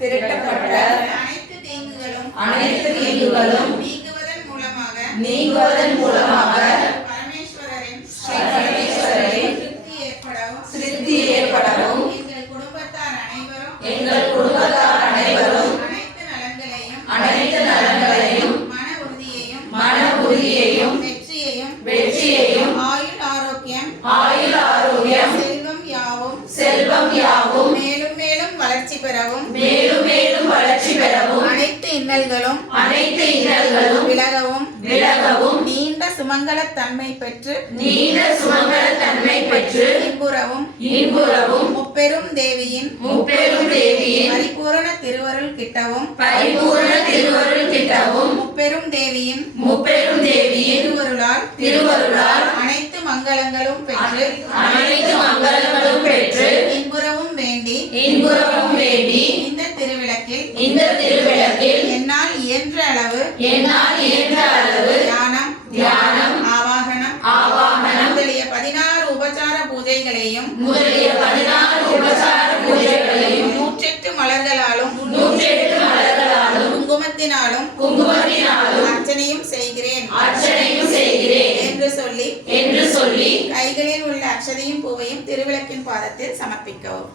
திரட்டப்பட்ட அனைத்து தீங்குகளும் நீங்குவதன் மூலமாக பரமேஸ்வரரின் திருப்தி ஏற்படவும் எங்கள் குடும்பத்தார் அனைவரும் அனைத்து நலன்களையும் மன உறுதியையும் வெற்றியையும் ஆயுள் ஆரோக்கியம் செல்வம் யாவும் மேலும் மேலும் வளர்ச்சி பெறவும் அனைத்து இன்னல்களும் விலகவும் நீண்ட சுமங்கலத் தன்மை பெற்று இன்புறவும் முப்பெரும் தேவியின் பரிபூரண திருவருள் கிட்டவும் முப்பெரும் தேவியின் திருவருளால் அனைத்து மங்களங்களும் பெற்று இன்புறவும் வேண்டி இந்த திருவிளக்கில் என்னால் இயன்ற அளவு தியானம் ஆவாகனம் முதலிய 16 உபசார பூஜைகளையும் 108 மலர்களாலும் குங்குமத்தினாலும் அர்ச்சனையும் செய்கிறேன் என்று சொல்லி கைகளில் உள்ள அக்ஷதையும் பூவையும் திருவிளக்கின் பாதத்தில் சமர்ப்பிக்கவும்.